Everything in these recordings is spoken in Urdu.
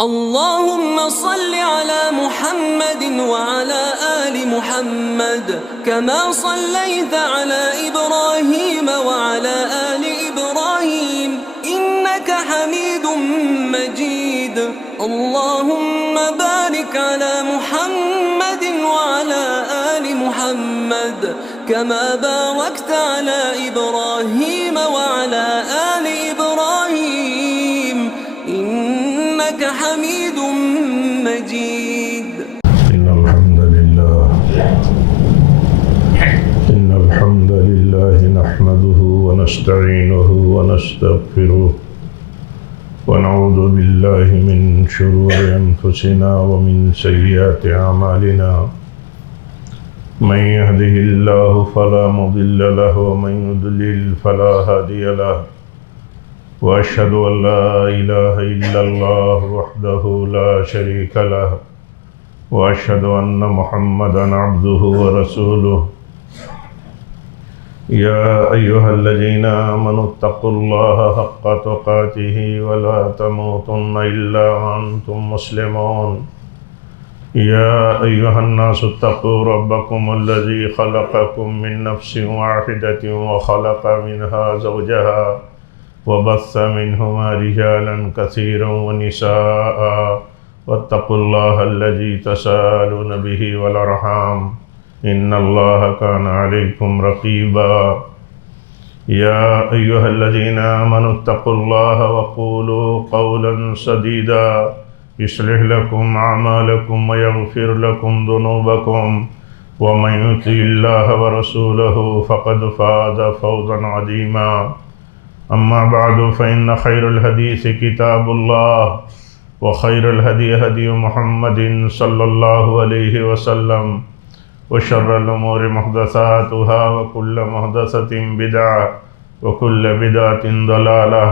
اللهم صل على محمد وعلى آل محمد كما صليت على إبراهيم وعلى آل إبراهيم إنك حميد مجيد. اللهم بارك على محمد وعلى آل محمد كما باركت على إبراهيم وعلى آل إبراهيم إنك حميد مجيد. إن الحمد لله نحمده ونستعينه ونستغفره ونعوذ بالله من شرور أنفسنا ومن سيئات أعمالنا. من يهده الله فلا مضل له ومن يضلل فلا هادي له. وأشهد أن لا إله إلا الله وحده لا شريك له وأشهد أن محمدا عبده ورسوله. يا أيها الذين آمنوا اتقوا الله حق تقاته ولا تموتن إلا وأنتم مسلمون. يا أيها الناس اتقوا ربكم الذي خلقكم من نفس واحدة وخلق منها زوجها وبث منهما رجالا كثيرا ونساء واتقوا الله الذي تساءلون به والأرحام إن الله كان عليكم رقيبا. يا أيها الذين آمنوا اتقوا الله وقولوا قولا سديدا يصلح لكم أعمالكم ويغفر لكم ذنوبكم ومن يطع الله ورسوله فقد فاز فوزا عظيما. أما بعد فإن خير الحديث كتاب الله وخير الهدي هدي محمد صلى الله عليه وسلم وشر الأمور محدثاتها وكل محدثة بدعة وكل بدعة ضلالة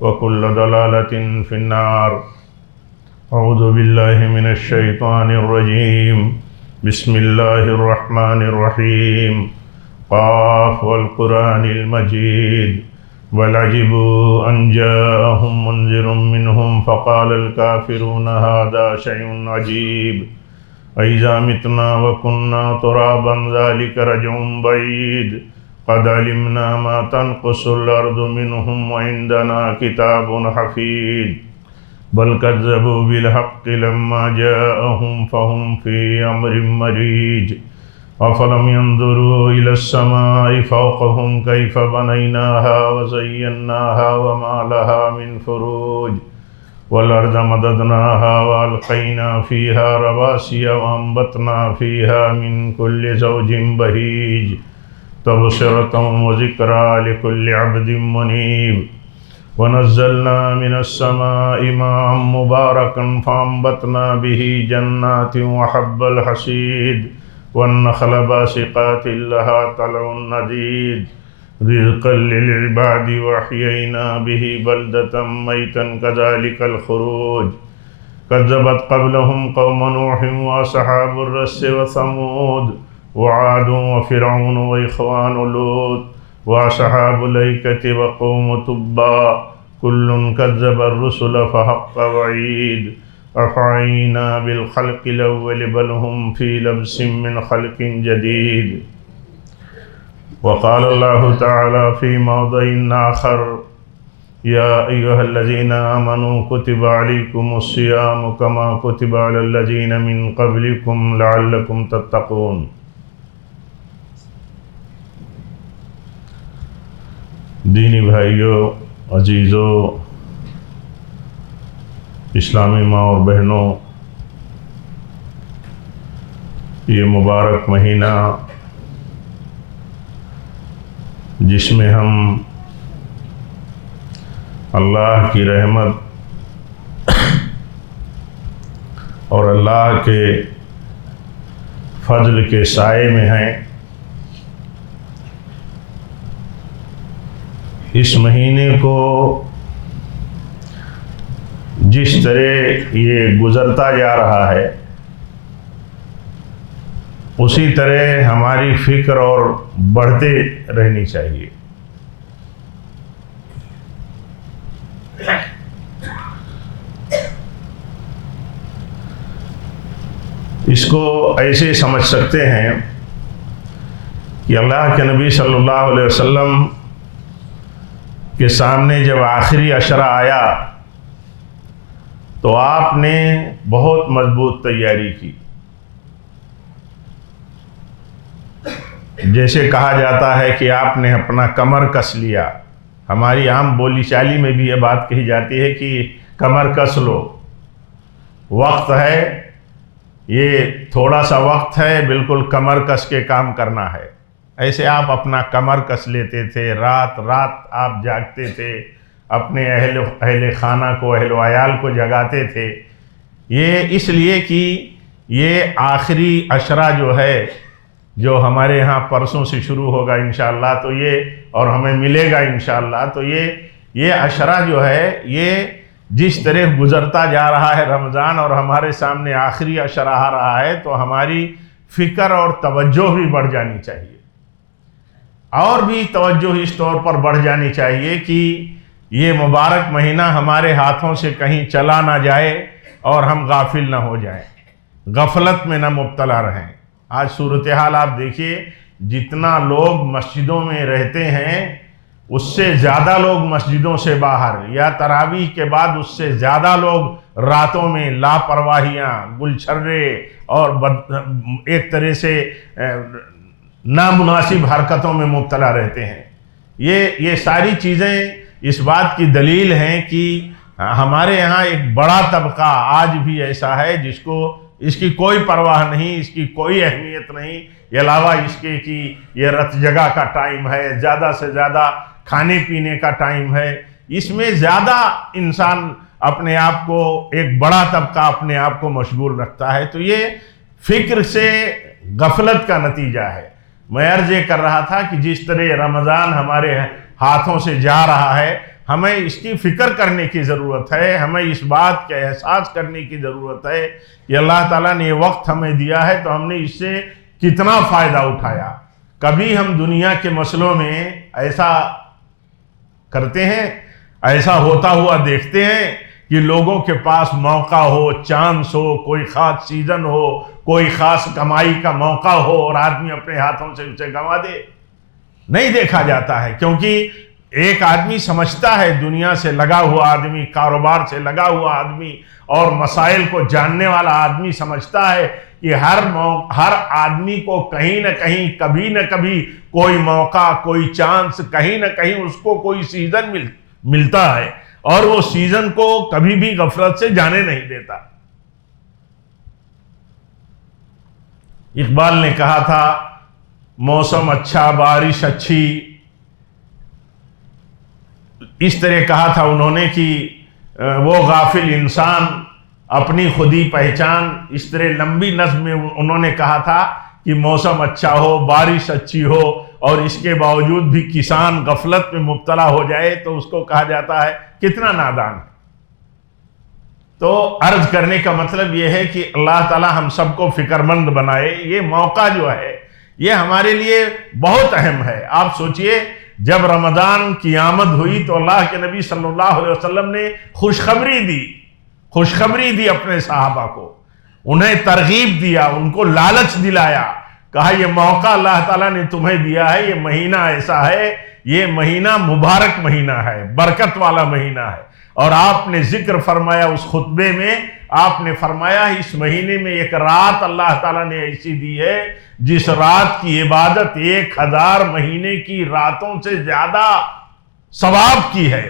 وكل ضلالة في النار. أعوذ بالله من الشيطان الرجيم. بسم الله الرحمن الرحيم. قاف والقرآن المجيد بل عجبوا أن جاءهم منذر منهم فقال الكافرون هذا شيء عجيب أإذا متنا وكنا ترابا ذلك رجع بعيد قد علمنا ما تنقص الأرض منهم وعندنا كتاب حفيظ بل كذبوا بالحق لما جاءهم فهم في أمر مريج. أفلم ينظروا إلى السماء فوقهم كيف بنيناها وزيناها وما لها من فروج والأرض مددناها وألقينا فيها رواسي وأنبتنا فيها من كل زوج بهيج تبصرة وذكرى لكل عبد منيب. ونزلنا من السماء ماء مباركا فأنبتنا به جنات وحب الحصيد والنخل باسقات لها طلع نضيد رزقا للعباد وأحيينا به بلدة ميتا كذلك الخروج. كذبت قبلهم قوم نوح وأصحاب الرس وثمود وعاد وفرعون وإخوان لوط وأصحاب الأيكة وقوم تبع كل كذب الرسل فحق وعيد. أفعينا بالخلق الأول بل هم في لبس من خلق جديد. وقال الله تعالى في موضع آخر يا أيها الذين آمنوا كتب عليكم الصيام كما كتب على الذين من قبلكم لعلكم تتقون. دینی بھائیوں، عزیزوں، اسلامی ماں اور بہنوں، یہ مبارک مہینہ جس میں ہم اللہ کی رحمت اور اللہ کے فضل کے سائے میں ہیں، اس مہینے کو جس طرح یہ گزرتا جا رہا ہے اسی طرح ہماری فکر اور بڑھتے رہنی چاہیے. اس کو ایسے سمجھ سکتے ہیں کہ اللہ کے نبی صلی اللہ علیہ وسلم کے سامنے جب آخری عشرہ آیا تو آپ نے بہت مضبوط تیاری کی. جیسے کہا جاتا ہے کہ آپ نے اپنا کمر کس لیا. ہماری عام بولی چالی میں بھی یہ بات کہی جاتی ہے کہ کمر کس لو، وقت ہے، یہ تھوڑا سا وقت ہے، بالکل کمر کس کے کام کرنا ہے. ایسے آپ اپنا کمر کس لیتے تھے، رات رات آپ جاگتے تھے، اپنے اہل خانہ کو، اہل و عیال کو جگاتے تھے. یہ اس لیے کہ یہ آخری عشرہ جو ہے، جو ہمارے یہاں پرسوں سے شروع ہوگا انشاءاللہ، تو یہ اور ہمیں ملے گا انشاءاللہ، تو یہ عشرہ جو ہے، یہ جس طرح گزرتا جا رہا ہے رمضان اور ہمارے سامنے آخری عشرہ آ رہا ہے، تو ہماری فکر اور توجہ بھی بڑھ جانی چاہیے، اور بھی توجہ اس طور پر بڑھ جانی چاہیے کہ یہ مبارک مہینہ ہمارے ہاتھوں سے کہیں چلا نہ جائے اور ہم غافل نہ ہو جائیں، غفلت میں نہ مبتلا رہیں. آج صورتحال آپ دیکھیے، جتنا لوگ مسجدوں میں رہتے ہیں اس سے زیادہ لوگ مسجدوں سے باہر، یا تراویح کے بعد اس سے زیادہ لوگ راتوں میں لاپرواہیاں، گلچھرے اور ایک طرح سے نامناسب حرکتوں میں مبتلا رہتے ہیں. یہ ساری چیزیں اس بات کی دلیل ہیں کہ ہمارے یہاں ایک بڑا طبقہ آج بھی ایسا ہے جس کو اس کی کوئی پرواہ نہیں، اس کی کوئی اہمیت نہیں، علاوہ اس کے کہ یہ رت جگہ کا ٹائم ہے، زیادہ سے زیادہ کھانے پینے کا ٹائم ہے. اس میں زیادہ انسان اپنے آپ کو، ایک بڑا طبقہ اپنے آپ کو مشغول رکھتا ہے. تو یہ فکر سے غفلت کا نتیجہ ہے. میں عرض یہ کر رہا تھا کہ جس طرح رمضان ہمارے ہاتھوں سے جا رہا ہے، ہمیں اس کی فکر کرنے کی ضرورت ہے، ہمیں اس بات کا احساس کرنے کی ضرورت ہے کہ اللہ تعالیٰ نے یہ وقت ہمیں دیا ہے تو ہم نے اس سے کتنا فائدہ اٹھایا. کبھی ہم دنیا کے مسئلوں میں ایسا کرتے ہیں، ایسا ہوتا ہوا دیکھتے ہیں کہ لوگوں کے پاس موقع ہو، چانس ہو، کوئی خاص سیزن ہو، کوئی خاص کمائی کا موقع ہو اور آدمی اپنے ہاتھوں سے اسے گنوا دے؟ نہیں دیکھا جاتا ہے، کیونکہ ایک آدمی سمجھتا ہے، دنیا سے لگا ہوا آدمی، کاروبار سے لگا ہوا آدمی اور مسائل کو جاننے والا آدمی سمجھتا ہے کہ ہر آدمی کو کہیں نہ کہیں، کبھی نہ کبھی کوئی موقع، کوئی چانس، کہیں نہ کہیں اس کو کوئی سیزن ملتا ہے، اور وہ سیزن کو کبھی بھی غفلت سے جانے نہیں دیتا. اقبال نے کہا تھا، موسم اچھا، بارش اچھی، اس طرح کہا تھا انہوں نے کہ وہ غافل انسان اپنی خودی پہچان. اس طرح لمبی نظم میں انہوں نے کہا تھا کہ موسم اچھا ہو، بارش اچھی ہو، اور اس کے باوجود بھی کسان غفلت میں مبتلا ہو جائے تو اس کو کہا جاتا ہے کتنا نادان ہے. تو عرض کرنے کا مطلب یہ ہے کہ اللہ تعالی ہم سب کو فکر مند بنائے. یہ موقع جو ہے یہ ہمارے لیے بہت اہم ہے. آپ سوچئے، جب رمضان کی آمد ہوئی تو اللہ کے نبی صلی اللہ علیہ وسلم نے خوشخبری دی اپنے صحابہ کو، انہیں ترغیب دیا، ان کو لالچ دلایا، کہا یہ موقع اللہ تعالیٰ نے تمہیں دیا ہے، یہ مہینہ ایسا ہے، یہ مہینہ مبارک مہینہ ہے، برکت والا مہینہ ہے. اور آپ نے ذکر فرمایا اس خطبے میں، آپ نے فرمایا اس مہینے میں ایک رات اللہ تعالیٰ نے ایسی دی ہے جس رات کی عبادت 1000 مہینے کی راتوں سے زیادہ ثواب کی ہے.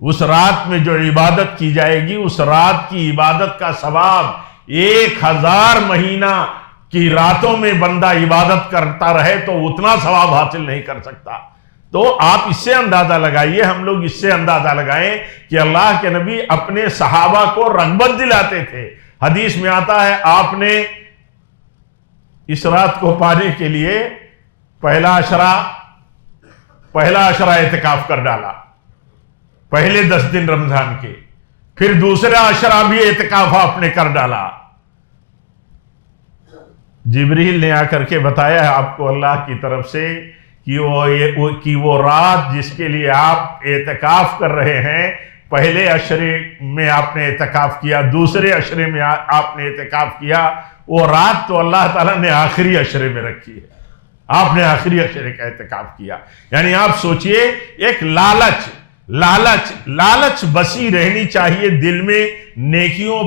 اس رات میں جو عبادت کی جائے گی، اس رات کی عبادت کا ثواب 1000 مہینہ کی راتوں میں بندہ عبادت کرتا رہے تو اتنا ثواب حاصل نہیں کر سکتا. تو آپ اس سے اندازہ لگائیے، ہم لوگ اس سے اندازہ لگائیں کہ اللہ کے نبی اپنے صحابہ کو رغبت دلاتے تھے. حدیث میں آتا ہے آپ نے اس رات کو پانے کے لیے پہلا عشرہ اعتکاف کر ڈالا، پہلے 10 دن رمضان کے، پھر دوسرا عشرہ بھی اعتکاف آپ نے کر ڈالا. جبریل نے آ کر کے بتایا ہے آپ کو اللہ کی طرف سے کہ وہ رات جس کے لیے آپ اعتکاف کر رہے ہیں، پہلے عشرے میں آپ نے اعتکاف کیا، دوسرے عشرے میں آپ نے اعتکاف کیا، وہ رات تو اللہ تعالیٰ نے آخری عشرے میں رکھی ہے، آپ نے آخری عشرے کا اعتکاف کیا۔ یعنی آپ سوچئے ایک لالچ بسی رہنی چاہیے دل میں نیکیوں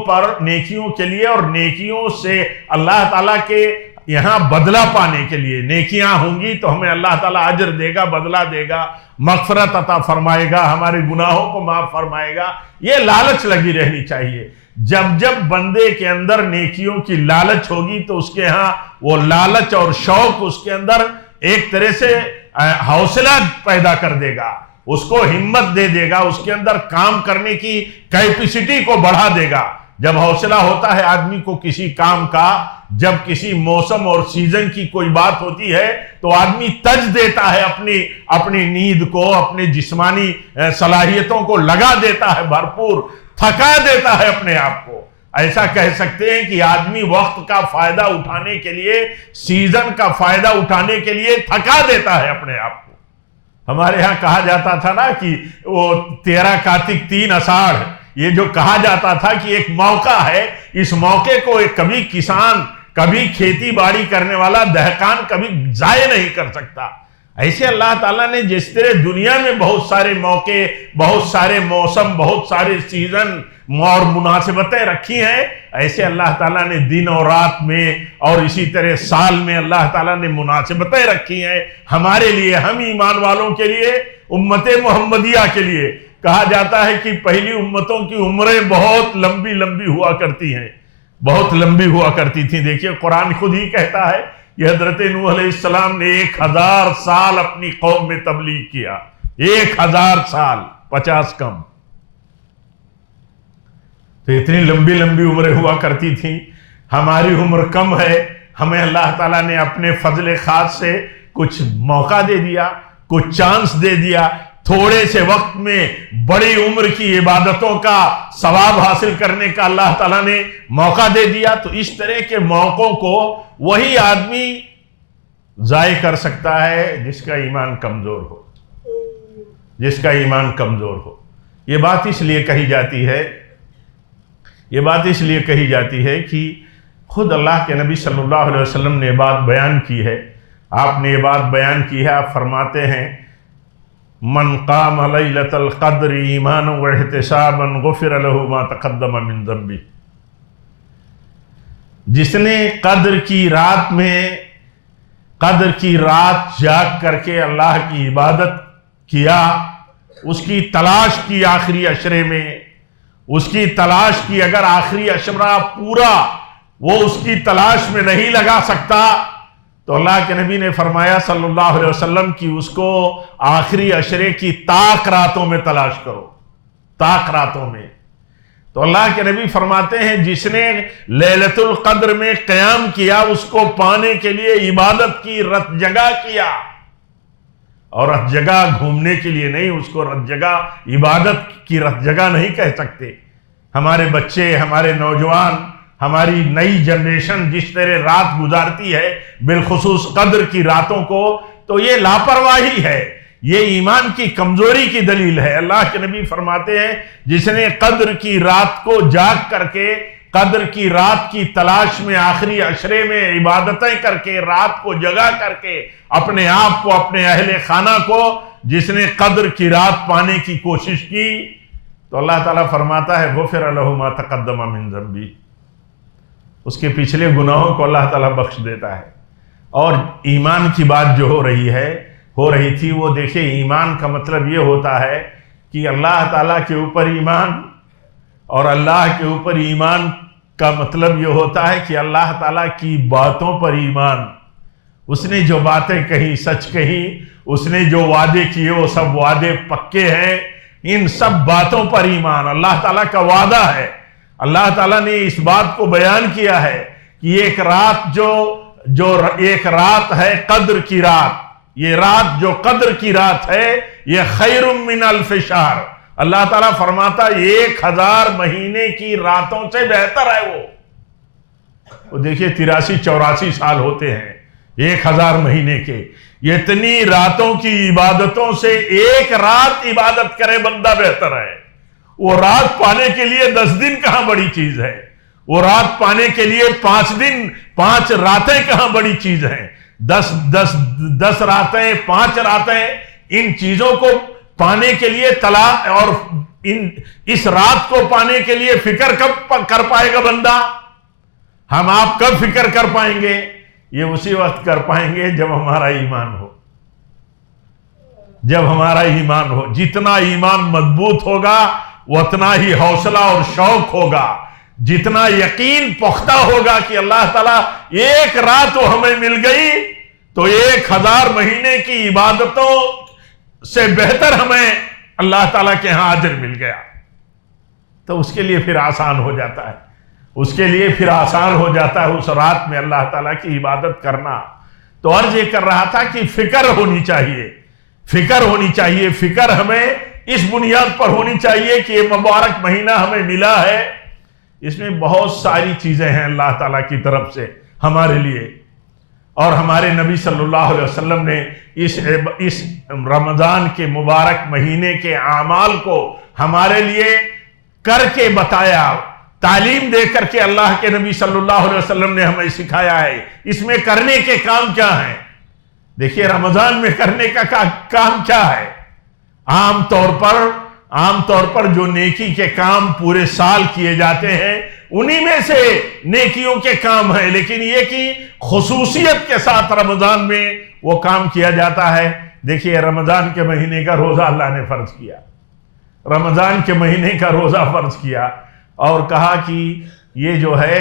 کے لیے، اور نیکیوں سے اللہ تعالیٰ کے یہاں بدلہ پانے کے لیے۔ نیکیاں ہوں گی تو ہمیں اللہ تعالیٰ اجر دے گا، بدلہ دے گا، مغفرت عطا فرمائے گا، ہمارے گناہوں کو معاف فرمائے گا، یہ لالچ لگی رہنی چاہیے۔ جب بندے کے اندر نیکیوں کی لالچ ہوگی تو اس کے ہاں وہ لالچ اور شوق اس کے اندر ایک طرح سے حوصلہ پیدا کر دے گا، اس کو ہمت دے دے گا، اس کے اندر کام کرنے کی کیپیسٹی کو بڑھا دے گا۔ جب حوصلہ ہوتا ہے آدمی کو کسی کام کا، جب کسی موسم اور سیزن کی کوئی بات ہوتی ہے تو آدمی تج دیتا ہے اپنی نیند کو، اپنے جسمانی صلاحیتوں کو لگا دیتا ہے، بھرپور تھکا دیتا ہے اپنے آپ کو۔ ایسا کہہ سکتے ہیں کہ آدمی وقت کا فائدہ اٹھانے کے لیے، سیزن کا فائدہ اٹھانے کے لیے تھکا دیتا ہے اپنے آپ کو۔ ہمارے ہاں کہا جاتا تھا نا کہ وہ 13 کارتک 3 اساڑھ، یہ جو کہا جاتا تھا کہ ایک موقع ہے، اس موقع کو کبھی کسان، کبھی کھیتی باڑی کرنے والا دہقان کبھی ضائع نہیں کر سکتا۔ ایسے اللہ تعالیٰ نے جس طرح دنیا میں بہت سارے موقع، بہت سارے موسم، بہت سارے سیزن اور مناسبتیں رکھی ہیں، ایسے اللہ تعالیٰ نے دن اور رات میں اور اسی طرح سال میں اللہ تعالیٰ نے مناسبتیں رکھی ہیں ہمارے لیے، ہم ایمان والوں کے لیے، امت محمدیہ کے لیے۔ کہا جاتا ہے کہ پہلی امتوں کی عمریں بہت لمبی لمبی ہوا کرتی ہیں، بہت لمبی ہوا کرتی تھیں۔ دیکھیے قرآن خود ہی کہتا ہے کہ حضرت نوح علیہ السلام نے 1000 سال اپنی قوم میں تبلیغ کیا، 1000 سال، 50 کم، تو اتنی لمبی لمبی عمریں ہوا کرتی تھیں۔ ہماری عمر کم ہے، ہمیں اللہ تعالیٰ نے اپنے فضل خاص سے کچھ موقع دے دیا، کچھ چانس دے دیا، تھوڑے سے وقت میں بڑی عمر کی عبادتوں کا ثواب حاصل کرنے کا اللہ تعالیٰ نے موقع دے دیا۔ تو اس طرح کے موقعوں کو وہی آدمی ضائع کر سکتا ہے جس کا ایمان کمزور ہو، جس کا ایمان کمزور ہو۔ یہ بات اس لیے کہی جاتی ہے کہ خود اللہ کے نبی صلی اللہ علیہ وسلم نے بات بیان کی ہے، آپ نے یہ بات بیان کی ہے، آپ فرماتے ہیں من قام لیلۃ القدر ایمانا واحتسابا غفر له ما تقدم من ذنبه، جس نے قدر کی رات جاگ کر کے اللہ کی عبادت کیا، اس کی تلاش کی آخری عشرے میں، اس کی تلاش کی، اگر آخری عشرہ پورا وہ اس کی تلاش میں نہیں لگا سکتا تو اللہ کے نبی نے فرمایا صلی اللہ علیہ وسلم کہ اس کو آخری عشرے کی طاق راتوں میں تلاش کرو، طاق راتوں میں۔ تو اللہ کے نبی فرماتے ہیں جس نے لیلۃ القدر میں قیام کیا، اس کو پانے کے لیے عبادت کی، رت جگہ کیا، اور رت جگہ گھومنے کے لیے نہیں، اس کو رت جگہ، عبادت کی رت جگہ نہیں کہہ سکتے۔ ہمارے بچے، ہمارے نوجوان، ہماری نئی جنریشن جس طرح رات گزارتی ہے، بالخصوص قدر کی راتوں کو، تو یہ لاپرواہی ہے، یہ ایمان کی کمزوری کی دلیل ہے۔ اللہ کے نبی فرماتے ہیں جس نے قدر کی رات کو جاگ کر کے، قدر کی رات کی تلاش میں آخری عشرے میں عبادتیں کر کے، رات کو جگا کر کے، اپنے آپ کو، اپنے اہل خانہ کو، جس نے قدر کی رات پانے کی کوشش کی، تو اللہ تعالیٰ فرماتا ہے غفر له ما تقدم من ذنبی، اس کے پچھلے گناہوں کو اللہ تعالیٰ بخش دیتا ہے۔ اور ایمان کی بات جو ہو رہی تھی وہ دیکھیں، ایمان کا مطلب یہ ہوتا ہے کہ اللہ تعالیٰ کے اوپر ایمان، اور اللہ کے اوپر ایمان کا مطلب یہ ہوتا ہے کہ اللہ تعالیٰ کی باتوں پر ایمان، اس نے جو باتیں کہی سچ کہی، اس نے جو وعدے کیے وہ سب وعدے پکے ہیں، ان سب باتوں پر ایمان۔ اللہ تعالیٰ کا وعدہ ہے، اللہ تعالیٰ نے اس بات کو بیان کیا ہے کہ ایک رات جو ایک رات ہے قدر کی رات، یہ رات جو قدر کی رات ہے یہ خیر من الف شہر، اللہ تعالیٰ فرماتا 1000 مہینے کی راتوں سے بہتر ہے وہ دیکھیے 83-84 سال ہوتے ہیں 1000 مہینے کے، اتنی راتوں کی عبادتوں سے ایک رات عبادت کرے بندہ بہتر ہے، وہ رات پانے کے لیے 10 دن کہاں بڑی چیز ہے؟ وہ رات پانے کے لیے 5 دن 5 راتیں کہاں بڑی چیز ہیں؟ 10 راتیں 5 راتیں، ان چیزوں کو پانے کے لیے اور اس رات کو پانے کے لیے فکر کب کر پائے گا بندہ؟ ہم آپ کب فکر کر پائیں گے؟ یہ اسی وقت کر پائیں گے جب ہمارا ایمان ہو، جب ہمارا ایمان ہو۔ جتنا ایمان مضبوط ہوگا اتنا ہی حوصلہ اور شوق ہوگا، جتنا یقین پختہ ہوگا کہ اللہ تعالیٰ ایک رات وہ ہمیں مل گئی تو 1000 مہینے کی عبادتوں سے بہتر ہمیں اللہ تعالیٰ کے ہاں اجر مل گیا، تو اس کے لیے پھر آسان ہو جاتا ہے، اس کے لیے پھر آسان ہو جاتا ہے اس رات میں اللہ تعالیٰ کی عبادت کرنا۔ تو عرض یہ کر رہا تھا کہ فکر ہونی چاہیے، فکر ہونی چاہیے، فکر ہمیں اس بنیاد پر ہونی چاہیے کہ یہ مبارک مہینہ ہمیں ملا ہے، اس میں بہت ساری چیزیں ہیں اللہ تعالیٰ کی طرف سے ہمارے لیے، اور ہمارے نبی صلی اللہ علیہ وسلم نے اس رمضان کے مبارک مہینے کے اعمال کو ہمارے لیے کر کے بتایا، تعلیم دے کر کے اللہ کے نبی صلی اللہ علیہ وسلم نے ہمیں سکھایا ہے۔ اس میں کرنے کے کام کیا ہیں؟ دیکھیے رمضان میں کرنے کا کام کیا ہے؟ عام طور پر جو نیکی کے کام پورے سال کیے جاتے ہیں انہی میں سے نیکیوں کے کام ہیں، لیکن یہ کہ خصوصیت کے ساتھ رمضان میں وہ کام کیا جاتا ہے۔ دیکھیے رمضان کے مہینے کا روزہ اللہ نے فرض کیا، رمضان کے مہینے کا روزہ فرض کیا اور کہا کہ یہ جو ہے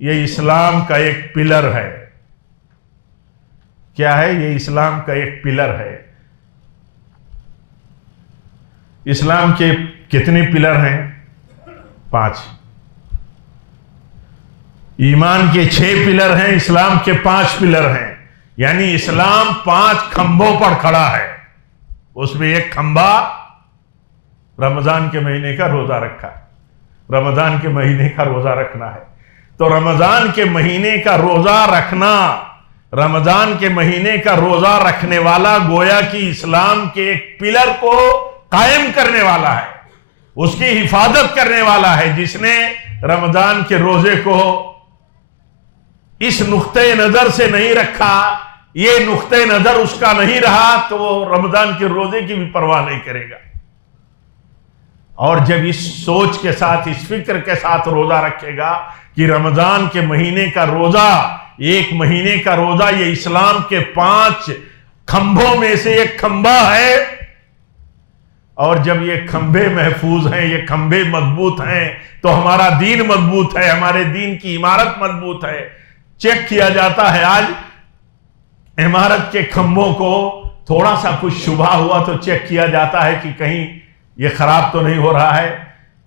یہ اسلام کا ایک پلر ہے۔ کیا ہے یہ؟ اسلام کا ایک پلر ہے۔ اسلام کے کتنے پلر ہیں؟ 5۔ ایمان کے 6 پلر ہیں، اسلام کے 5 پلر ہیں، یعنی اسلام 5 کھمبوں پر کھڑا ہے۔ اس میں ایک کھمبا رمضان کے مہینے کا روزہ رکھا ہے، رمضان کے مہینے کا روزہ رکھنا ہے۔ تو رمضان کے مہینے کا روزہ رکھنا، رمضان کے مہینے کا روزہ رکھنے والا گویا کہ اسلام کے ایک پلر کو قائم کرنے والا ہے، اس کی حفاظت کرنے والا ہے۔ جس نے رمضان کے روزے کو اس نقطۂ نظر سے نہیں رکھا، یہ نقطۂ نظر اس کا نہیں رہا، تو وہ رمضان کے روزے کی بھی پرواہ نہیں کرے گا۔ اور جب اس سوچ کے ساتھ، اس فکر کے ساتھ روزہ رکھے گا کہ رمضان کے مہینے کا روزہ، ایک مہینے کا روزہ یہ اسلام کے 5 کھمبوں میں سے ایک کھمبا ہے، اور جب یہ کھمبے محفوظ ہیں، یہ کھمبے مضبوط ہیں، تو ہمارا دین مضبوط ہے، ہمارے دین کی عمارت مضبوط ہے۔ چیک کیا جاتا ہے، آج عمارت کے کھمبوں کو تھوڑا سا کچھ شبہ ہوا تو چیک کیا جاتا ہے کہ کہیں یہ خراب تو نہیں ہو رہا ہے،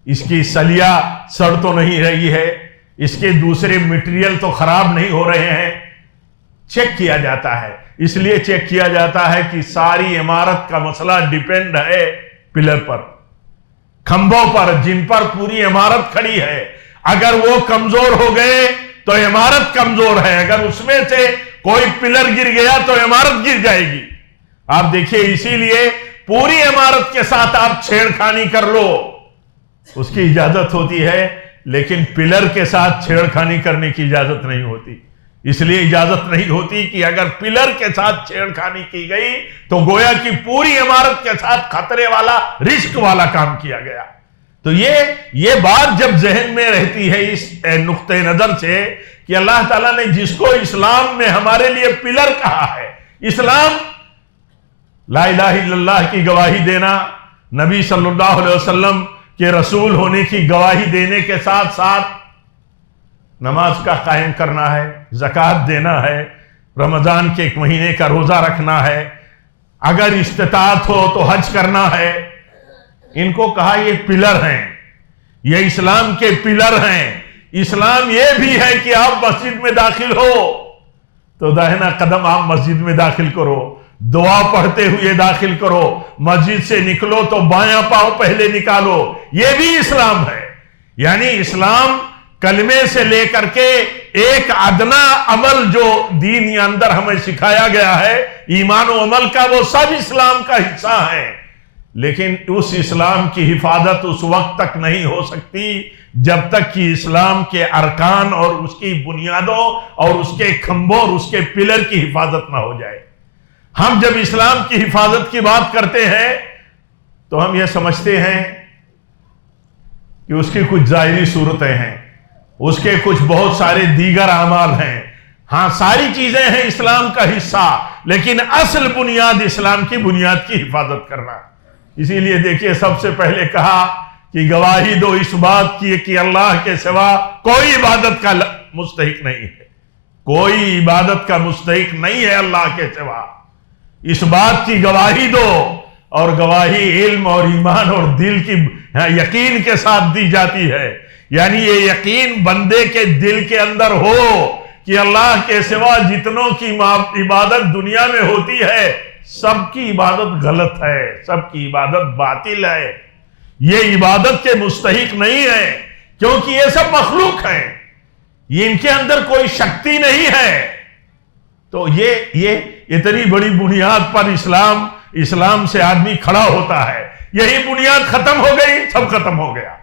اس کی سلیہ سڑ تو نہیں رہی ہے، اس کے دوسرے مٹیریل تو خراب نہیں ہو رہے ہیں، چیک کیا جاتا ہے۔ اس لیے چیک کیا جاتا ہے کہ ساری عمارت کا مسئلہ ڈیپینڈ ہے پلر پر، کھمبوں پر، جن پر پوری عمارت کھڑی ہے۔ اگر وہ کمزور ہو گئے تو عمارت کمزور ہے، اگر اس میں سے کوئی پلر گر گیا تو عمارت گر جائے گی۔ آپ دیکھیے، اسی لیے پوری عمارت کے ساتھ آپ چھیڑ خانی کر لو، اس کی اجازت ہوتی ہے، لیکن پلر کے ساتھ چھیڑ خانی کرنے کی اجازت نہیں ہوتی۔ اس لیے اجازت نہیں ہوتی کہ اگر پلر کے ساتھ چھیڑ خانی کی گئی تو گویا کہ پوری عمارت کے ساتھ خطرے والا، رسک والا کام کیا گیا۔ تو یہ بات جب ذہن میں رہتی ہے اس نقطۂ نظر سے کہ اللہ تعالیٰ نے جس کو اسلام میں ہمارے لیے پلر کہا ہے، اسلام لا الہ الا اللہ کی گواہی دینا، نبی صلی اللہ علیہ وسلم کے رسول ہونے کی گواہی دینے کے ساتھ ساتھ نماز کا قائم کرنا ہے، زکوٰۃ دینا ہے، رمضان کے ایک مہینے کا روزہ رکھنا ہے، اگر استطاعت ہو تو حج کرنا ہے۔ ان کو کہا یہ پلر ہیں، یہ اسلام کے پلر ہیں۔ اسلام یہ بھی ہے کہ آپ مسجد میں داخل ہو تو داہنا قدم آپ مسجد میں داخل کرو، دعا پڑھتے ہوئے داخل کرو، مسجد سے نکلو تو بایاں پاؤں پہلے نکالو، یہ بھی اسلام ہے۔ یعنی اسلام کلمے سے لے کر کے ایک ادنا عمل جو دین کے اندر ہمیں سکھایا گیا ہے، ایمان و عمل کا، وہ سب اسلام کا حصہ ہیں۔ لیکن اس اسلام کی حفاظت اس وقت تک نہیں ہو سکتی جب تک کہ اسلام کے ارکان اور اس کی بنیادوں اور اس کے کھمبوں اور اس کے پلر کی حفاظت نہ ہو جائے۔ ہم جب اسلام کی حفاظت کی بات کرتے ہیں تو ہم یہ سمجھتے ہیں کہ اس کی کچھ ظاہری صورتیں ہیں، اس کے کچھ بہت سارے دیگر اعمال ہیں، ہاں ساری چیزیں ہیں اسلام کا حصہ، لیکن اصل بنیاد اسلام کی بنیاد کی حفاظت کرنا۔ اسی لیے دیکھیے سب سے پہلے کہا کہ گواہی دو اس بات کی کہ اللہ کے سوا کوئی عبادت کا مستحق نہیں ہے، کوئی عبادت کا مستحق نہیں ہے اللہ کے سوا، اس بات کی گواہی دو۔ اور گواہی علم اور ایمان اور دل کی یقین کے ساتھ دی جاتی ہے، یعنی یہ یقین بندے کے دل کے اندر ہو کہ اللہ کے سوا جتنوں کی عبادت دنیا میں ہوتی ہے سب کی عبادت غلط ہے، سب کی عبادت باطل ہے، یہ عبادت کے مستحق نہیں ہے، کیونکہ یہ سب مخلوق ہیں، یہ ان کے اندر کوئی شکتی نہیں ہے۔ تو یہ اتنی بڑی بنیاد پر اسلام سے آدمی کھڑا ہوتا ہے، یہی بنیاد ختم ہو گئی، سب ختم ہو گیا،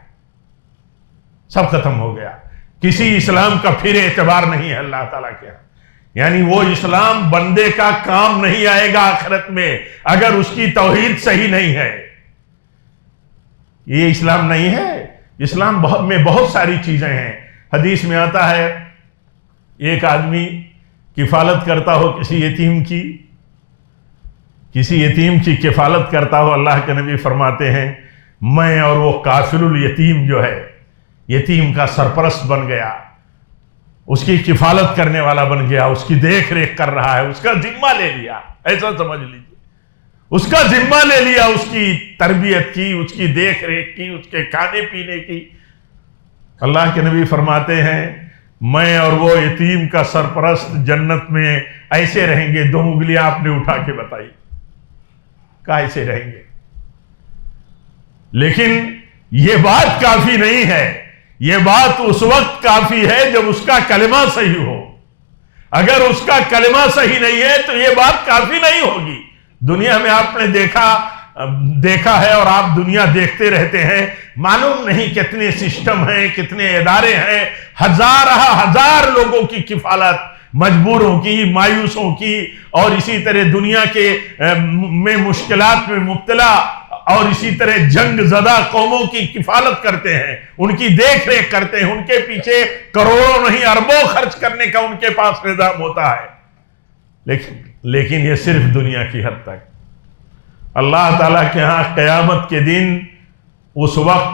سب ختم ہو گیا، کسی اسلام کا پھر اعتبار نہیں ہے اللہ تعالیٰ کے ہاں۔ یعنی وہ اسلام بندے کا کام نہیں آئے گا آخرت میں اگر اس کی توحید صحیح نہیں ہے۔ یہ اسلام نہیں ہے، اسلام میں بہت ساری چیزیں ہیں۔ حدیث میں آتا ہے ایک آدمی کفالت کرتا ہو کسی یتیم کی کفالت کرتا ہو، اللہ کے نبی فرماتے ہیں میں اور وہ کافل الیتیم جو ہے یتیم کا سرپرست بن گیا، اس کی کفالت کرنے والا بن گیا، اس کی دیکھ ریکھ کر رہا ہے، اس کا ذمہ لے لیا، ایسا سمجھ لیجیے، اس کا ذمہ لے لیا، اس کی تربیت کی، اس کی دیکھ ریکھ کی، اس کے کھانے پینے کی۔ اللہ کے نبی فرماتے ہیں میں اور وہ یتیم کا سرپرست جنت میں ایسے رہیں گے، 2 انگلیاں آپ نے اٹھا کے بتائی، کہا ایسے رہیں گے۔ لیکن یہ بات کافی نہیں ہے، یہ بات اس وقت کافی ہے جب اس کا کلمہ صحیح ہو۔ اگر اس کا کلمہ صحیح نہیں ہے تو یہ بات کافی نہیں ہوگی۔ دنیا میں آپ نے دیکھا ہے اور آپ دنیا دیکھتے رہتے ہیں، معلوم نہیں کتنے سسٹم ہیں، کتنے ادارے ہیں، ہزار لوگوں کی کفالت، مجبوروں کی، مایوسوں کی، اور اسی طرح دنیا کے میں مشکلات میں مبتلا اور اسی طرح جنگ زدہ قوموں کی کفالت کرتے ہیں، ان کی دیکھ ریکھ کرتے ہیں، ان کے پیچھے کروڑوں نہیں اربوں خرچ کرنے کا ان کے پاس نظام ہوتا ہے۔ لیکن یہ صرف دنیا کی حد تک۔ اللہ تعالیٰ کے ہاں قیامت کے دن اس وقت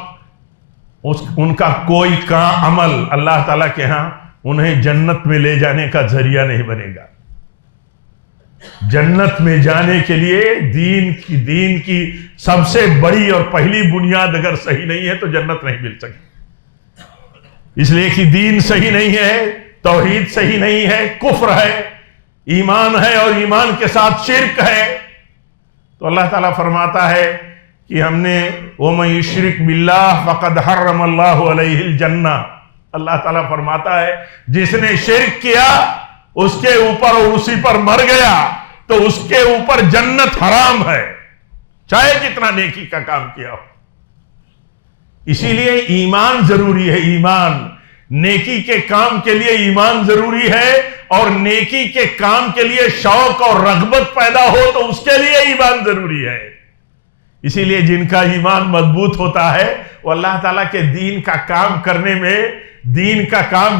ان کا کوئی عمل اللہ تعالیٰ کے ہاں انہیں جنت میں لے جانے کا ذریعہ نہیں بنے گا۔ جنت میں جانے کے لیے دین کی سب سے بڑی اور پہلی بنیاد اگر صحیح نہیں ہے تو جنت نہیں مل سکتی، اس لیے کہ دین صحیح نہیں ہے، توحید صحیح نہیں ہے، کفر ہے، ایمان ہے اور ایمان کے ساتھ شرک ہے۔ تو اللہ تعالیٰ فرماتا ہے کہ ہم نے وَمَن يُشْرِكْ بِاللَّهِ فَقَدْ حَرَّمَ اللَّهُ عَلَيْهِ الْجَنَّةَ، اللہ تعالیٰ فرماتا ہے جس نے شرک کیا اس کے اوپر اور اسی پر مر گیا تو اس کے اوپر جنت حرام ہے، چاہے جتنا نیکی کا کام کیا ہو۔ اسی لیے ایمان ضروری ہے، ایمان نیکی کے کام کے لیے ایمان ضروری ہے، اور نیکی کے کام کے لیے شوق اور رغبت پیدا ہو تو اس کے لیے ایمان ضروری ہے۔ اسی لیے جن کا ایمان مضبوط ہوتا ہے وہ اللہ تعالیٰ کے دین کا کام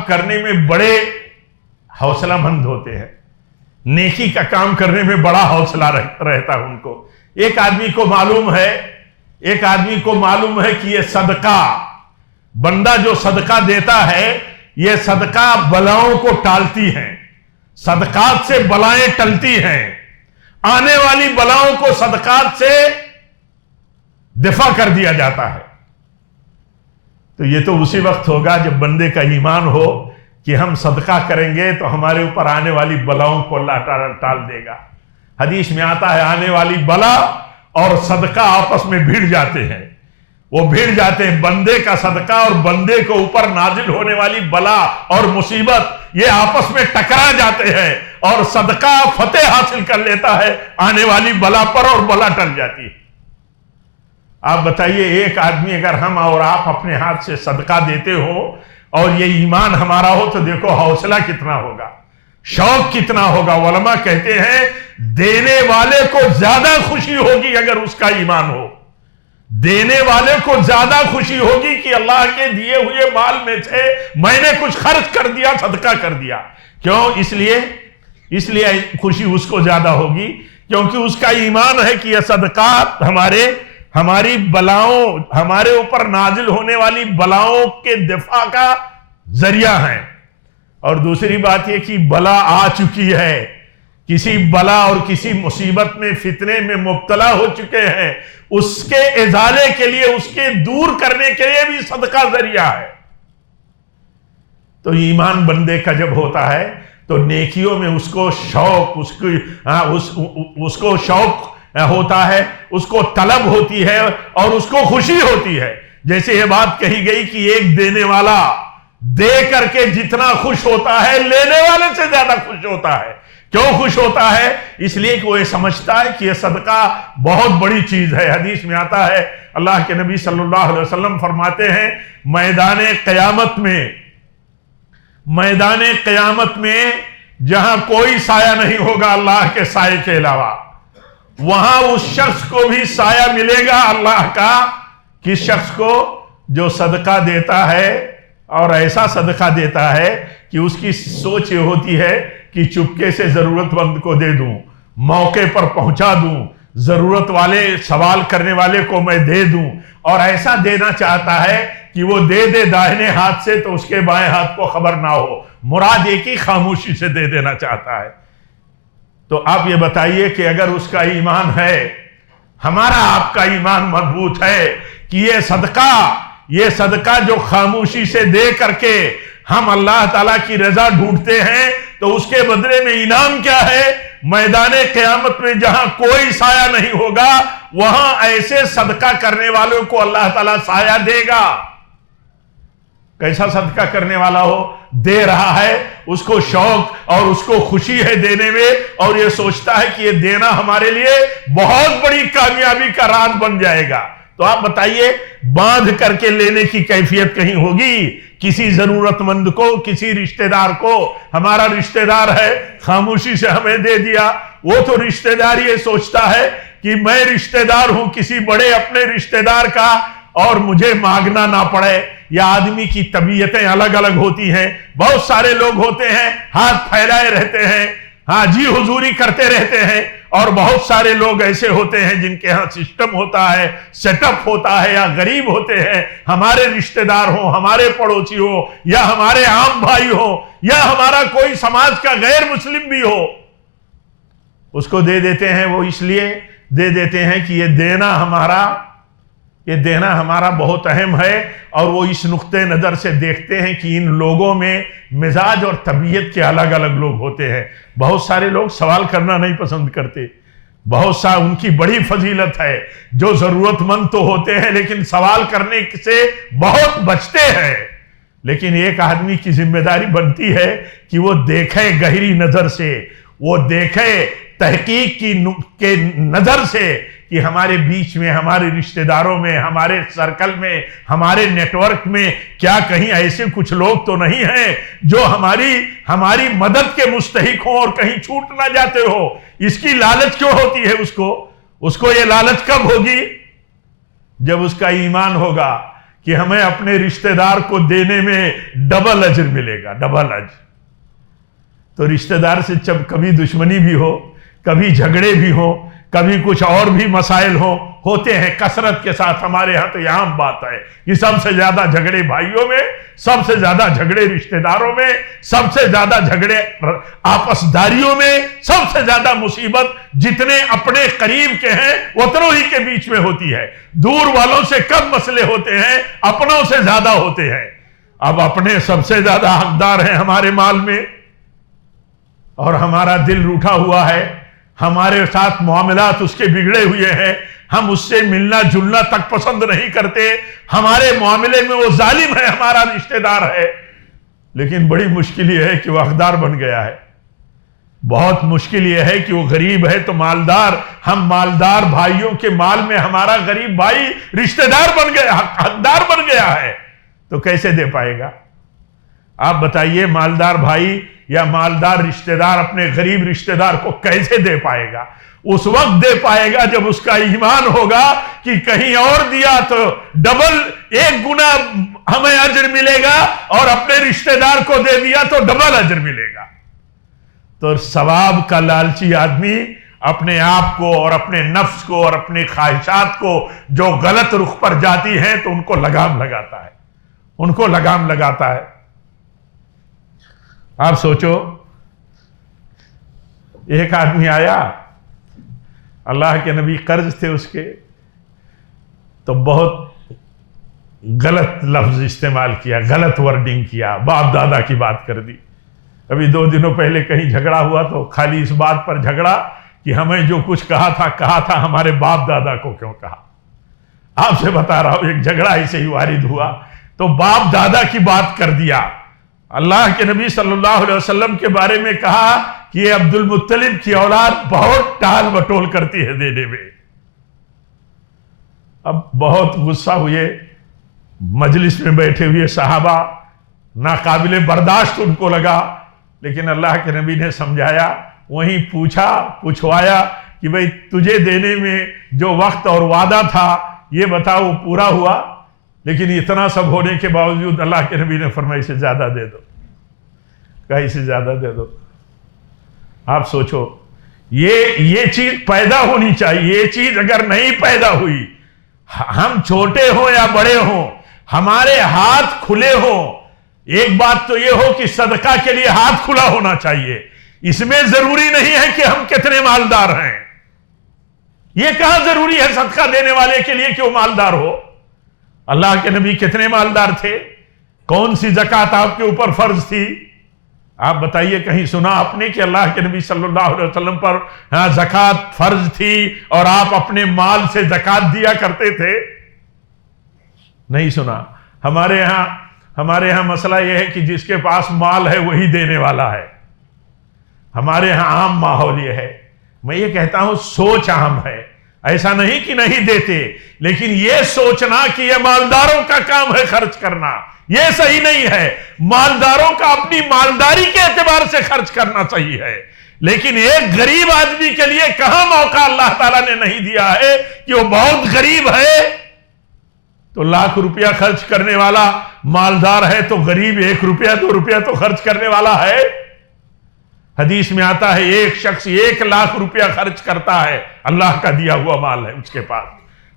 کرنے میں بڑے حوصلہ مند ہوتے ہیں، نیکی کا کام کرنے میں بڑا حوصلہ رہتا ہے ان کو۔ ایک آدمی کو معلوم ہے کہ یہ صدقہ، بندہ جو صدقہ دیتا ہے یہ صدقہ بلاؤں کو ٹالتی ہیں، صدقات سے بلائیں ٹلتی ہیں، آنے والی بلاؤں کو صدقات سے دفع کر دیا جاتا ہے۔ تو یہ تو اسی وقت ہوگا جب بندے کا ایمان ہو کہ ہم صدقہ کریں گے تو ہمارے اوپر آنے والی بلاؤں کو اللہ تعالیٰ ٹال دے گا۔ حدیث میں آتا ہے آنے والی بلا اور صدقہ آپس میں بھیڑ جاتے ہیں، وہ بھیڑ جاتے ہیں، بندے کا صدقہ اور بندے کو اوپر نازل ہونے والی بلا اور مصیبت یہ آپس میں ٹکرا جاتے ہیں، اور صدقہ فتح حاصل کر لیتا ہے آنے والی بلا پر اور بلا ٹل جاتی ہے۔ آپ بتائیے ایک آدمی اگر ہم اور آپ اپنے ہاتھ سے صدقہ دیتے ہو اور یہ ایمان ہمارا ہو تو دیکھو حوصلہ کتنا ہوگا، شوق کتنا ہوگا۔ علماء کہتے ہیں دینے والے کو زیادہ خوشی ہوگی اگر اس کا ایمان ہو، دینے والے کو زیادہ خوشی ہوگی کہ اللہ کے دیے ہوئے مال میں سے میں نے کچھ خرچ کر دیا، صدقہ کر دیا۔ کیوں؟ اس لیے خوشی اس کو زیادہ ہوگی کیونکہ اس کا ایمان ہے کہ یہ صدقات ہماری بلاؤں، ہمارے اوپر نازل ہونے والی بلاؤں کے دفاع کا ذریعہ ہیں۔ اور دوسری بات یہ کہ بلا آ چکی ہے، کسی بلا اور کسی مصیبت میں فتنے میں مبتلا ہو چکے ہیں، اس کے ازالے کے لیے، اس کے دور کرنے کے لیے بھی صدقہ ذریعہ ہے۔ تو ایمان بندے کا جب ہوتا ہے تو نیکیوں میں اس کو شوق، اس کو شوق ہوتا ہے، اس کو طلب ہوتی ہے اور اس کو خوشی ہوتی ہے۔ جیسے یہ بات کہی گئی کہ ایک دینے والا دے کر کے جتنا خوش ہوتا ہے لینے والے سے زیادہ خوش ہوتا ہے۔ کیوں خوش ہوتا ہے؟ اس لیے کہ وہ یہ سمجھتا ہے کہ یہ صدقہ بہت بڑی چیز ہے۔ حدیث میں آتا ہے، اللہ کے نبی صلی اللہ علیہ وسلم فرماتے ہیں میدان قیامت میں جہاں کوئی سایہ نہیں ہوگا اللہ کے سائے کے علاوہ، وہاں اس شخص کو بھی سایہ ملے گا اللہ کا، کس شخص کو؟ جو صدقہ دیتا ہے اور ایسا صدقہ دیتا ہے کہ اس کی سوچ یہ ہوتی ہے کہ چپکے سے ضرورت مند کو دے دوں، موقع پر پہنچا دوں، ضرورت والے سوال کرنے والے کو میں دے دوں، اور ایسا دینا چاہتا ہے کہ وہ دے داہنے ہاتھ سے تو اس کے بائیں ہاتھ کو خبر نہ ہو، مراد ایک ہی خاموشی سے دے دینا چاہتا ہے۔ تو آپ یہ بتائیے کہ اگر اس کا ایمان ہے، ہمارا آپ کا ایمان مضبوط ہے کہ یہ صدقہ جو خاموشی سے دے کر کے ہم اللہ تعالیٰ کی رضا ڈھونڈتے ہیں تو اس کے بدلے میں انعام کیا ہے؟ میدان قیامت میں جہاں کوئی سایہ نہیں ہوگا وہاں ایسے صدقہ کرنے والوں کو اللہ تعالیٰ سایہ دے گا۔ کیسا صدقہ کرنے والا ہو؟ دے رہا ہے، اس کو شوق اور اس کو خوشی ہے دینے میں، اور یہ سوچتا ہے کہ یہ دینا ہمارے لیے بہت بڑی کامیابی کا راز بن جائے گا۔ تو آپ بتائیے باندھ کر کے لینے کی کیفیت کہیں ہوگی؟ کسی ضرورت مند کو، کسی رشتہ دار کو، ہمارا رشتہ دار ہے خاموشی سے ہمیں دے دیا، وہ تو رشتہ دار یہ سوچتا ہے کہ میں رشتہ دار ہوں کسی بڑے اپنے رشتہ دار کا اور مجھے مانگنا نہ پڑے۔ یا آدمی کی طبیعتیں الگ الگ ہوتی ہیں، بہت سارے لوگ ہوتے ہیں ہاتھ پھیلائے رہتے ہیں، ہاں جی حضوری کرتے رہتے ہیں، اور بہت سارے لوگ ایسے ہوتے ہیں جن کے ہاں سسٹم ہوتا ہے، سیٹ اپ ہوتا ہے، یا غریب ہوتے ہیں، ہمارے رشتہ دار ہوں، ہمارے پڑوسی ہو، یا ہمارے عام بھائی ہو، یا ہمارا کوئی سماج کا غیر مسلم بھی ہو، اس کو دے دیتے ہیں۔ وہ اس لیے دے دیتے ہیں کہ یہ دینا ہمارا بہت اہم ہے، اور وہ اس نقطہ نظر سے دیکھتے ہیں کہ ان لوگوں میں مزاج اور طبیعت کے الگ الگ لوگ ہوتے ہیں۔ بہت سارے لوگ سوال کرنا نہیں پسند کرتے، بہت سا ان کی بڑی فضیلت ہے، جو ضرورت مند تو ہوتے ہیں لیکن سوال کرنے سے بہت بچتے ہیں۔ لیکن ایک آدمی کی ذمہ داری بنتی ہے کہ وہ دیکھے گہری نظر سے، وہ دیکھے تحقیق کی نظر سے کہ ہمارے بیچ میں، ہمارے رشتہ داروں میں، ہمارے سرکل میں، ہمارے نیٹ ورک میں کیا کہیں ایسے کچھ لوگ تو نہیں ہیں جو ہماری مدد کے مستحق ہوں اور کہیں چھوٹ نہ جاتے ہو۔ اس کی لالچ کیوں ہوتی ہے اس کو یہ لالچ کب ہوگی؟ جب اس کا ایمان ہوگا کہ ہمیں اپنے رشتہ دار کو دینے میں ڈبل اجر ملے گا، ڈبل اجر۔ تو رشتہ دار سے جب کبھی دشمنی بھی ہو، کبھی جھگڑے بھی ہوں، کبھی کچھ اور بھی مسائل ہوتے ہیں کثرت کے ساتھ، ہمارے ہاں تو یہ عام بات ہے کہ سب سے زیادہ جھگڑے بھائیوں میں، سب سے زیادہ جھگڑے رشتہ داروں میں، سب سے زیادہ جھگڑے آپس داریوں میں، سب سے زیادہ مصیبت جتنے اپنے قریب کے ہیں اتنوں ہی کے بیچ میں ہوتی ہے۔ دور والوں سے کم مسئلے ہوتے ہیں، اپنوں سے زیادہ ہوتے ہیں۔ اب اپنے سب سے زیادہ حقدار ہیں ہمارے مال میں، اور ہمارا دل روٹھا ہوا ہے، ہمارے ساتھ معاملات اس کے بگڑے ہوئے ہیں، ہم اس سے ملنا جلنا تک پسند نہیں کرتے، ہمارے معاملے میں وہ ظالم ہے، ہمارا رشتہ دار ہے، لیکن بڑی مشکل یہ ہے کہ وہ حقدار بن گیا ہے۔ بہت مشکل یہ ہے کہ وہ غریب ہے تو مالدار، ہم مالدار بھائیوں کے مال میں ہمارا غریب بھائی رشتہ دار بن گیا، حقدار بن گیا ہے، تو کیسے دے پائے گا؟ آپ بتائیے، مالدار بھائی یا مالدار رشتہ دار اپنے غریب رشتہ دار کو کیسے دے پائے گا؟ اس وقت دے پائے گا جب اس کا ایمان ہوگا کہ کہیں اور دیا تو ڈبل 1 گنا ہمیں اجر ملے گا، اور اپنے رشتہ دار کو دے دیا تو ڈبل اجر ملے گا۔ تو ثواب کا لالچی آدمی اپنے آپ کو اور اپنے نفس کو اور اپنی خواہشات کو جو غلط رخ پر جاتی ہیں تو ان کو لگام لگاتا ہے، ان کو لگام لگاتا ہے۔ آپ سوچو، ایک آدمی آیا، اللہ کے نبی قرض تھے اس کے، تو بہت غلط لفظ استعمال کیا، غلط ورڈنگ کیا، باپ دادا کی بات کر دی۔ ابھی 2 دنوں پہلے کہیں جھگڑا ہوا تو خالی اس بات پر جھگڑا کہ ہمیں جو کچھ کہا تھا ہمارے باپ دادا کو کیوں کہا۔ آپ سے بتا رہا ہوں، ایک جھگڑا ایسے ہی وارد ہوا تو باپ دادا کی بات کر دیا۔ اللہ کے نبی صلی اللہ علیہ وسلم کے بارے میں کہا کہ یہ عبد المطلب کی اولاد بہت ٹال بٹول کرتی ہے دینے میں۔ اب بہت غصہ ہوئے، مجلس میں بیٹھے ہوئے صحابہ، ناقابل برداشت ان کو لگا، لیکن اللہ کے نبی نے سمجھایا، وہیں پوچھوایا کہ بھئی تجھے دینے میں جو وقت اور وعدہ تھا یہ بتا، وہ پورا ہوا؟ لیکن اتنا سب ہونے کے باوجود اللہ کے نبی نے فرمایا اسے زیادہ دے دو، کہا اسے زیادہ دے دو۔ آپ سوچو، یہ چیز پیدا ہونی چاہیے۔ یہ چیز اگر نہیں پیدا ہوئی، ہم چھوٹے ہوں یا بڑے ہوں، ہمارے ہاتھ کھلے ہوں۔ ایک بات تو یہ ہو کہ صدقہ کے لیے ہاتھ کھلا ہونا چاہیے، اس میں ضروری نہیں ہے کہ ہم کتنے مالدار ہیں۔ یہ کہاں ضروری ہے صدقہ دینے والے کے لیے کہ وہ مالدار ہو؟ اللہ کے نبی کتنے مالدار تھے؟ کون سی زکوٰۃ آپ کے اوپر فرض تھی؟ آپ بتائیے، کہیں سنا آپ نے کہ اللہ کے نبی صلی اللہ علیہ وسلم پر زکوٰۃ فرض تھی اور آپ اپنے مال سے زکوٰۃ دیا کرتے تھے؟ نہیں سنا۔ ہمارے ہاں مسئلہ یہ ہے کہ جس کے پاس مال ہے وہی دینے والا ہے۔ ہمارے ہاں عام ماحول یہ ہے۔ میں یہ کہتا ہوں سوچ عام ہے، ایسا نہیں کہ نہیں دیتے، لیکن یہ سوچنا کہ یہ مالداروں کا کام ہے خرچ کرنا، یہ صحیح نہیں ہے۔ مالداروں کا اپنی مالداری کے اعتبار سے خرچ کرنا صحیح ہے، لیکن ایک غریب آدمی کے لیے کہاں موقع اللہ تعالیٰ نے نہیں دیا ہے کہ وہ بہت غریب ہے تو لاکھ روپیہ خرچ کرنے والا مالدار ہے تو غریب 1 روپیہ 2 روپیہ تو خرچ کرنے والا ہے۔ حدیث میں آتا ہے ایک شخص 1 لاکھ روپیہ خرچ کرتا ہے، اللہ کا دیا ہوا مال ہے اس کے پاس،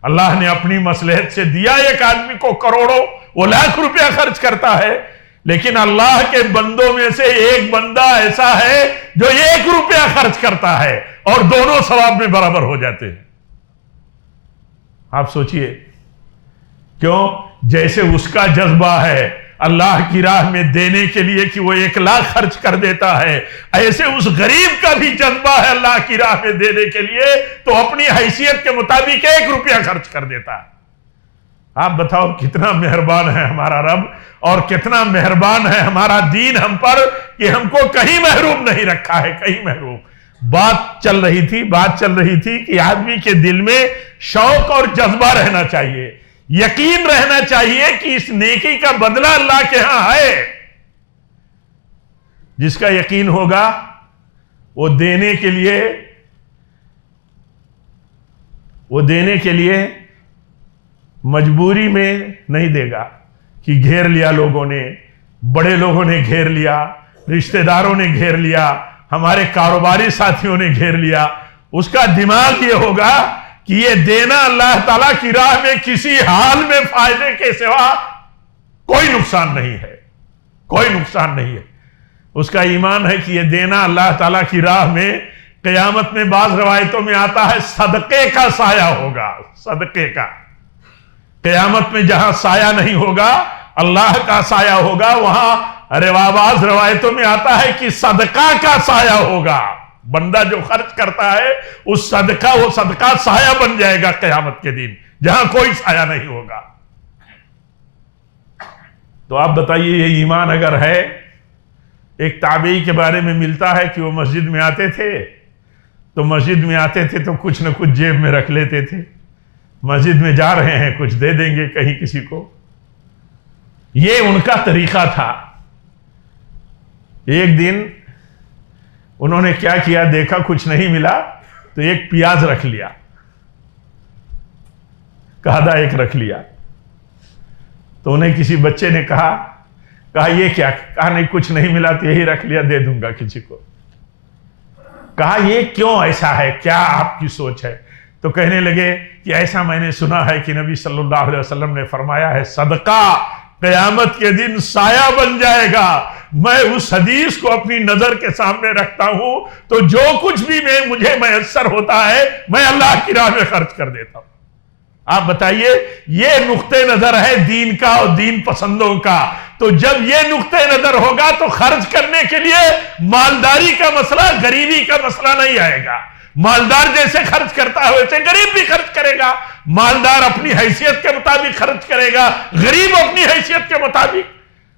اللہ نے اپنی مصلحت سے دیا ایک آدمی کو کروڑوں، وہ لاکھ روپیہ خرچ کرتا ہے، لیکن اللہ کے بندوں میں سے ایک بندہ ایسا ہے جو 1 روپیہ خرچ کرتا ہے اور دونوں ثواب میں برابر ہو جاتے ہیں۔ آپ سوچئے، کیوں؟ جیسے اس کا جذبہ ہے اللہ کی راہ میں دینے کے لیے کہ وہ 1 لاکھ خرچ کر دیتا ہے، ایسے اس غریب کا بھی جذبہ ہے اللہ کی راہ میں دینے کے لیے تو اپنی حیثیت کے مطابق 1 روپیہ خرچ کر دیتا ہے۔ آپ بتاؤ کتنا مہربان ہے ہمارا رب، اور کتنا مہربان ہے ہمارا دین ہم پر کہ ہم کو کہیں محروم نہیں رکھا ہے، کہیں محروم۔ بات چل رہی تھی کہ آدمی کے دل میں شوق اور جذبہ رہنا چاہیے، یقین رہنا چاہیے کہ اس نیکی کا بدلہ اللہ کے ہاں ہے۔ جس کا یقین ہوگا وہ دینے کے لیے مجبوری میں نہیں دے گا کہ گھیر لیا لوگوں نے، بڑے لوگوں نے گھیر لیا، رشتہ داروں نے گھیر لیا، ہمارے کاروباری ساتھیوں نے گھیر لیا۔ اس کا دماغ یہ ہوگا کہ یہ دینا اللہ تعالیٰ کی راہ میں کسی حال میں فائدے کے سوا کوئی نقصان نہیں ہے، کوئی نقصان نہیں ہے۔ اس کا ایمان ہے کہ یہ دینا اللہ تعالیٰ کی راہ میں قیامت میں بعض روایتوں میں آتا ہے صدقے کا سایہ ہوگا، صدقے کا۔ قیامت میں جہاں سایہ نہیں ہوگا اللہ کا سایہ ہوگا، وہاں بعض روایتوں میں آتا ہے کہ صدقہ کا سایہ ہوگا۔ بندہ جو خرچ کرتا ہے وہ صدقہ سایہ بن جائے گا قیامت کے دن، جہاں کوئی سایہ نہیں ہوگا۔ تو آپ بتائیے یہ ایمان اگر ہے ایک تابعی کے بارے میں ملتا ہے کہ وہ مسجد میں آتے تھے تو کچھ نہ کچھ جیب میں رکھ لیتے تھے. مسجد میں جا رہے ہیں کچھ دے دیں گے کہیں کسی کو. یہ ان کا طریقہ تھا. ایک دن انہوں نے کیا کیا، دیکھا کچھ نہیں ملا تو ایک پیاز رکھ لیا، آدھا ایک رکھ لیا. تو انہیں کسی بچے نے کہا یہ کیا؟ کہا نہیں کچھ نہیں ملا تو یہی رکھ لیا، دے دوں گا کسی کو. کہا یہ کیوں ایسا ہے، کیا آپ کی سوچ ہے؟ تو کہنے لگے کہ ایسا میں نے سنا ہے کہ نبی صلی اللہ علیہ وسلم نے فرمایا ہے صدقہ قیامت کے دن سایہ بن جائے گا. میں اس حدیث کو اپنی نظر کے سامنے رکھتا ہوں تو جو کچھ بھی مجھے میسر ہوتا ہے میں اللہ کی راہ میں خرچ کر دیتا ہوں. آپ بتائیے، یہ نقطہ نظر ہے دین کا اور دین پسندوں کا. تو جب یہ نقطہ نظر ہوگا تو خرچ کرنے کے لیے مالداری کا مسئلہ، غریبی کا مسئلہ نہیں آئے گا. مالدار جیسے خرچ کرتا ہے ویسے غریب بھی خرچ کرے گا. مالدار اپنی حیثیت کے مطابق خرچ کرے گا، غریب اپنی حیثیت کے مطابق.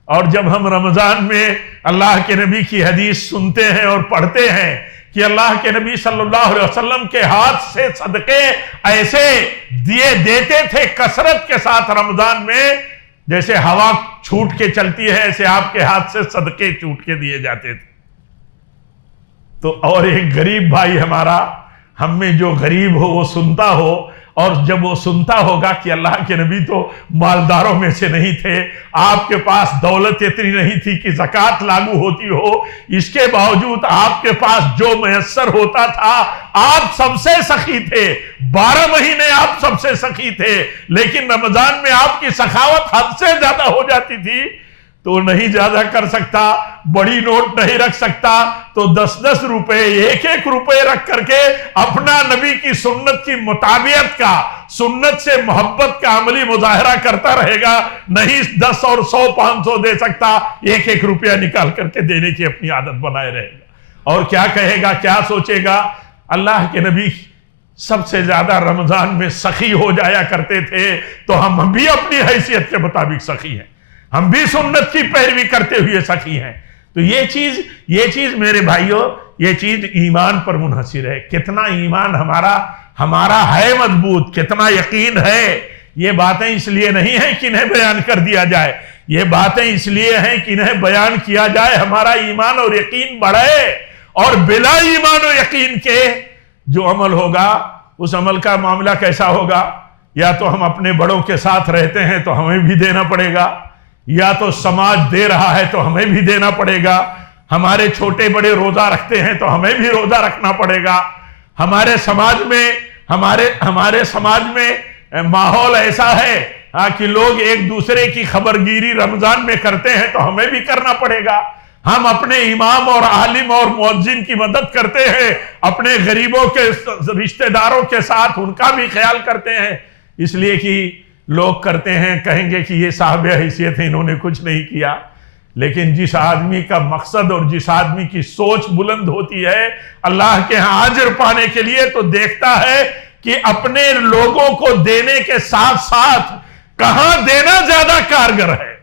اور جب ہم رمضان میں اللہ کے نبی کی حدیث سنتے ہیں اور پڑھتے ہیں کہ اللہ کے نبی صلی اللہ علیہ وسلم کے ہاتھ سے صدقے ایسے دیتے تھے کثرت کے ساتھ رمضان میں، جیسے ہوا چھوٹ کے چلتی ہے ایسے آپ کے ہاتھ سے صدقے چھوٹ کے دیے جاتے تھے. تو اور ایک غریب بھائی ہمارا، ہم میں جو غریب ہو وہ سنتا ہو، اور جب وہ سنتا ہوگا کہ اللہ کے نبی تو مالداروں میں سے نہیں تھے، آپ کے پاس دولت اتنی نہیں تھی کہ زکوٰۃ لاگو ہوتی ہو، اس کے باوجود آپ کے پاس جو میسر ہوتا تھا آپ سب سے سخی تھے. 12 مہینے آپ سب سے سخی تھے، لیکن رمضان میں آپ کی سخاوت حد سے زیادہ ہو جاتی تھی. تو نہیں زیادہ کر سکتا، بڑی نوٹ نہیں رکھ سکتا، تو 10-10 روپے 1-1 روپے رکھ کر کے اپنا نبی کی سنت کی مطابقت کا، سنت سے محبت کا عملی مظاہرہ کرتا رہے گا. نہیں 10 اور 100 500 دے سکتا، 1-1 روپیہ نکال کر کے دینے کی اپنی عادت بنائے رہے گا. اور کیا کہے گا، کیا سوچے گا؟ اللہ کے نبی سب سے زیادہ رمضان میں سخی ہو جایا کرتے تھے، تو ہم بھی اپنی حیثیت کے مطابق سخی ہیں، ہم بھی سنت کی پیروی کرتے ہوئے سخی ہیں. تو یہ چیز میرے بھائیوں، یہ چیز ایمان پر منحصر ہے. کتنا ایمان ہمارا ہے مضبوط، کتنا یقین ہے. یہ باتیں اس لیے نہیں ہیں کہ انہیں بیان کر دیا جائے، یہ باتیں اس لیے ہیں کہ انہیں بیان کیا جائے، ہمارا ایمان اور یقین بڑھے. اور بلا ایمان و یقین کے جو عمل ہوگا، اس عمل کا معاملہ کیسا ہوگا؟ یا تو ہم اپنے بڑوں کے ساتھ رہتے ہیں تو ہمیں بھی دینا پڑے گا، یا تو سماج دے رہا ہے تو ہمیں بھی دینا پڑے گا. ہمارے چھوٹے بڑے روزہ رکھتے ہیں تو ہمیں بھی روزہ رکھنا پڑے گا. ہمارے سماج میں ماحول ایسا ہے کہ لوگ ایک دوسرے کی خبرگیری رمضان میں کرتے ہیں تو ہمیں بھی کرنا پڑے گا. ہم اپنے امام اور عالم اور مؤذن کی مدد کرتے ہیں، اپنے غریبوں کے رشتہ داروں کے ساتھ ان کا بھی خیال کرتے ہیں. اس لیے کہ لوگ کرتے ہیں، کہیں گے کہ یہ صاحب حیثیت ہے، انہوں نے کچھ نہیں کیا. لیکن جس آدمی کا مقصد اور جس آدمی کی سوچ بلند ہوتی ہے اللہ کے ہاں اجر پانے کے لیے، تو دیکھتا ہے کہ اپنے لوگوں کو دینے کے ساتھ ساتھ کہاں دینا زیادہ کارگر ہے،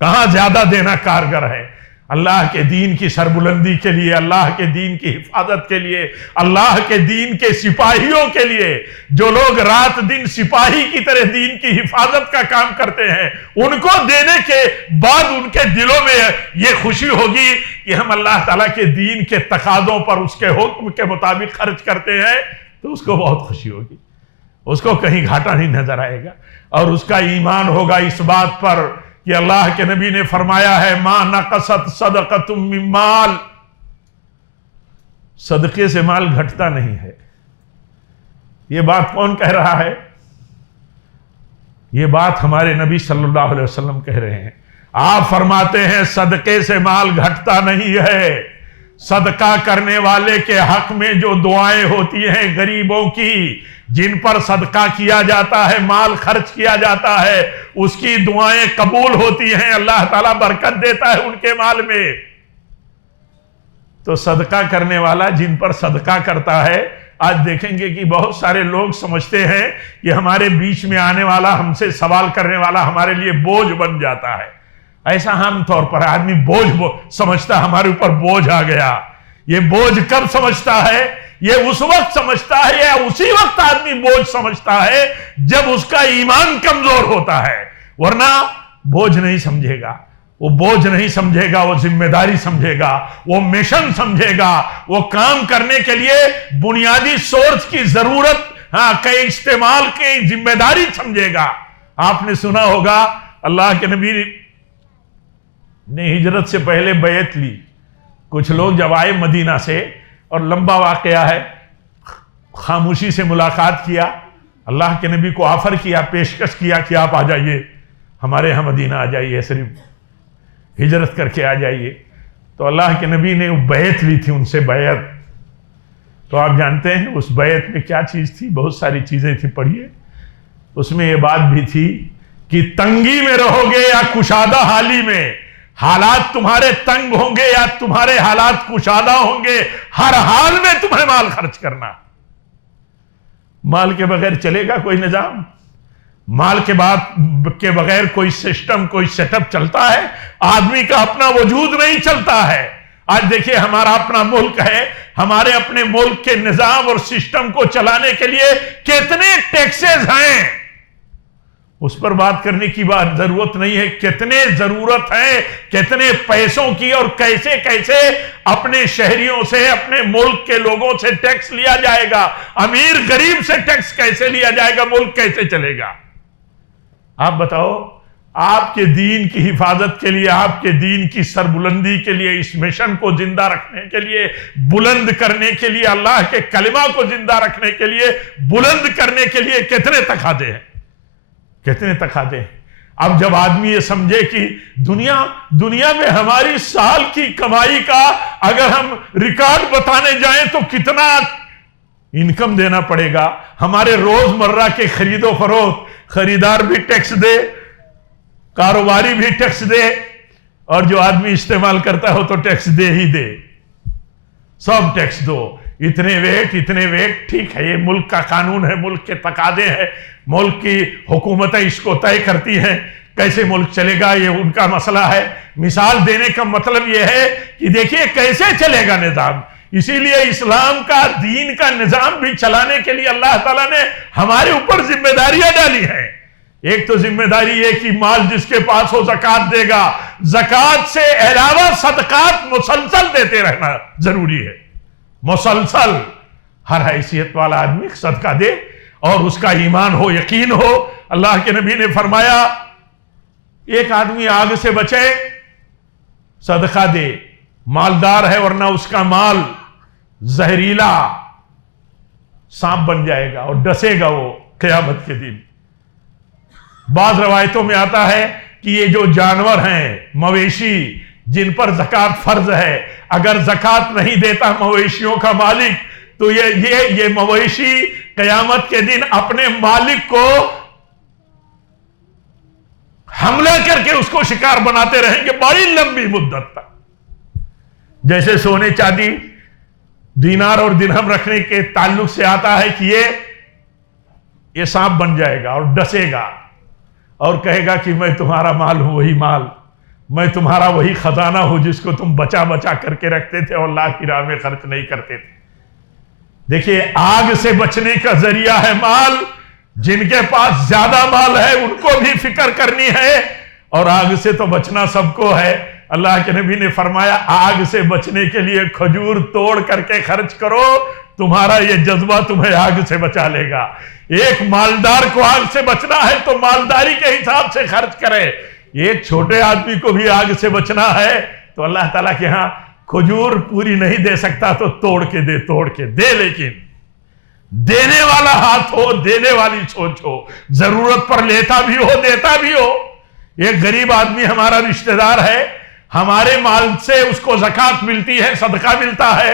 کہاں زیادہ دینا کارگر ہے. اللہ کے دین کی سربلندی کے لیے، اللہ کے دین کی حفاظت کے لیے، اللہ کے دین کے سپاہیوں کے لیے، جو لوگ رات دن سپاہی کی طرح دین کی حفاظت کا کام کرتے ہیں، ان کو دینے کے بعد ان کے دلوں میں یہ خوشی ہوگی کہ ہم اللہ تعالیٰ کے دین کے تقاضوں پر اس کے حکم کے مطابق خرچ کرتے ہیں. تو اس کو بہت خوشی ہوگی، اس کو کہیں گھاٹا نہیں نظر آئے گا. اور اس کا ایمان ہوگا اس بات پر کہ اللہ کے نبی نے فرمایا ہے ما نقصت صدقۃ من مال، صدقے سے مال گھٹتا نہیں ہے. یہ بات کون کہہ رہا ہے؟ یہ بات ہمارے نبی صلی اللہ علیہ وسلم کہہ رہے ہیں. آپ فرماتے ہیں صدقے سے مال گھٹتا نہیں ہے. صدقہ کرنے والے کے حق میں جو دعائیں ہوتی ہیں غریبوں کی، جن پر صدقہ کیا جاتا ہے، مال خرچ کیا جاتا ہے، اس کی دعائیں قبول ہوتی ہیں، اللہ تعالیٰ برکت دیتا ہے ان کے مال میں. تو صدقہ کرنے والا جن پر صدقہ کرتا ہے، آج دیکھیں گے کہ بہت سارے لوگ سمجھتے ہیں کہ ہمارے بیچ میں آنے والا، ہم سے سوال کرنے والا ہمارے لیے بوجھ بن جاتا ہے. ایسا عام طور پر آدمی بوجھ سمجھتا ہمارے اوپر بوجھ آ گیا. یہ بوجھ کب سمجھتا ہے؟ یہ اس وقت سمجھتا ہے یا اسی وقت آدمی بوجھ سمجھتا ہے جب اس کا ایمان کمزور ہوتا ہے، ورنہ بوجھ نہیں سمجھے گا. وہ بوجھ نہیں سمجھے گا، وہ ذمہ داری سمجھے گا، وہ مشن سمجھے گا، وہ کام کرنے کے لیے بنیادی سورس کی ضرورت کے استعمال کی ذمہ داری سمجھے گا. آپ نے سنا ہوگا اللہ کے نبی نے ہجرت سے پہلے بیعت لی. کچھ لوگ جب آئے مدینہ سے، اور لمبا واقعہ ہے، خاموشی سے ملاقات کیا، اللہ کے نبی کو آفر کیا، پیشکش کیا کہ آپ آ جائیے ہمارے ہاں مدینہ آ جائیے، صرف ہجرت کر کے آ جائیے. تو اللہ کے نبی نے بیعت لی تھی ان سے بیعت. تو آپ جانتے ہیں اس بیعت میں کیا چیز تھی؟ بہت ساری چیزیں تھی، پڑھیے. اس میں یہ بات بھی تھی کہ تنگی میں رہو گے یا کشادہ حالی میں، حالات تمہارے تنگ ہوں گے یا تمہارے حالات کشادہ ہوں گے، ہر حال میں تمہیں مال خرچ کرنا. مال کے بغیر چلے گا کوئی نظام؟ مال کے بغیر کوئی سسٹم، کوئی سیٹ اپ چلتا ہے؟ آدمی کا اپنا وجود نہیں چلتا ہے. آج دیکھیے ہمارا اپنا ملک ہے، ہمارے اپنے ملک کے نظام اور سسٹم کو چلانے کے لیے کتنے ٹیکسز ہیں، اس پر بات کرنے کی بات ضرورت نہیں ہے. کتنے ضرورت ہے، کتنے پیسوں کی، اور کیسے کیسے اپنے شہریوں سے، اپنے ملک کے لوگوں سے ٹیکس لیا جائے گا، امیر غریب سے ٹیکس کیسے لیا جائے گا، ملک کیسے چلے گا. آپ بتاؤ، آپ کے دین کی حفاظت کے لیے، آپ کے دین کی سربلندی کے لیے، اس مشن کو زندہ رکھنے کے لیے، بلند کرنے کے لیے، اللہ کے کلمہ کو زندہ رکھنے کے لیے، بلند کرنے کے لیے کتنے تقاضے ہیں، کتنے تقاضے ہیں. اب جب آدمی یہ سمجھے کہ دنیا میں ہماری سال کی کمائی کا اگر ہم ریکارڈ بتانے جائیں تو کتنا انکم دینا پڑے گا، ہمارے روز مرہ کے خرید و فروخت، خریدار بھی ٹیکس دے، کاروباری بھی ٹیکس دے، اور جو آدمی استعمال کرتا ہو تو ٹیکس دے ہی دے، سب ٹیکس دو. اتنے ویٹ، ٹھیک ہے، یہ ملک کا قانون ہے، ملک کے تقاضے ہیں، ملک کی حکومتیں اس کو طے کرتی ہیں، کیسے ملک چلے گا یہ ان کا مسئلہ ہے. مثال دینے کا مطلب یہ ہے کہ دیکھیے کیسے چلے گا نظام. اسی لیے اسلام کا، دین کا نظام بھی چلانے کے لیے اللہ تعالیٰ نے ہمارے اوپر ذمہ داریاں ڈالی ہیں. ایک تو ذمہ داری یہ کہ مال جس کے پاس ہو زکوٰۃ دے گا، زکوٰۃ سے علاوہ صدقات مسلسل دیتے رہنا ضروری ہے. مسلسل ہر حیثیت والا آدمی صدقہ دے، اور اس کا ایمان ہو، یقین ہو. اللہ کے نبی نے فرمایا ایک آدمی آگ سے بچے، صدقہ دے، مالدار ہے، ورنہ اس کا مال زہریلا سانپ بن جائے گا اور ڈسے گا وہ قیامت کے دن. بعض روایتوں میں آتا ہے کہ یہ جو جانور ہیں، مویشی، جن پر زکوٰۃ فرض ہے، اگر زکوٰۃ نہیں دیتا مویشیوں کا مالک، تو یہ مویشی قیامت کے دن اپنے مالک کو حملہ کر کے اس کو شکار بناتے رہیں گے بڑی لمبی مدت تک. جیسے سونے چاندی، دینار اور درہم رکھنے کے تعلق سے آتا ہے کہ یہ سانپ بن جائے گا اور ڈسے گا اور کہے گا کہ میں تمہارا مال ہوں، وہی مال، میں تمہارا وہی خزانہ ہوں جس کو تم بچا بچا کر کے رکھتے تھے اور اللہ کی راہ میں خرچ نہیں کرتے تھے. دیکھیے آگ سے بچنے کا ذریعہ ہے مال. جن کے پاس زیادہ مال ہے ان کو بھی فکر کرنی ہے، اور آگ سے تو بچنا سب کو ہے. اللہ کے نبی نے فرمایا آگ سے بچنے کے لیے کھجور توڑ کر کے خرچ کرو، تمہارا یہ جذبہ تمہیں آگ سے بچا لے گا. ایک مالدار کو آگ سے بچنا ہے تو مالداری کے حساب سے خرچ کرے. ایک چھوٹے آدمی کو بھی آگ سے بچنا ہے تو اللہ تعالیٰ کے ہاں کھجور پوری نہیں دے سکتا تو توڑ کے دے، لیکن دینے والا ہاتھ ہو، دینے والی سوچ ہو، ضرورت پر لیتا بھی ہو، دیتا بھی ہو. ایک غریب آدمی ہمارا رشتہ دار ہے، ہمارے مال سے اس کو زکوٰۃ ملتی ہے، صدقہ ملتا ہے،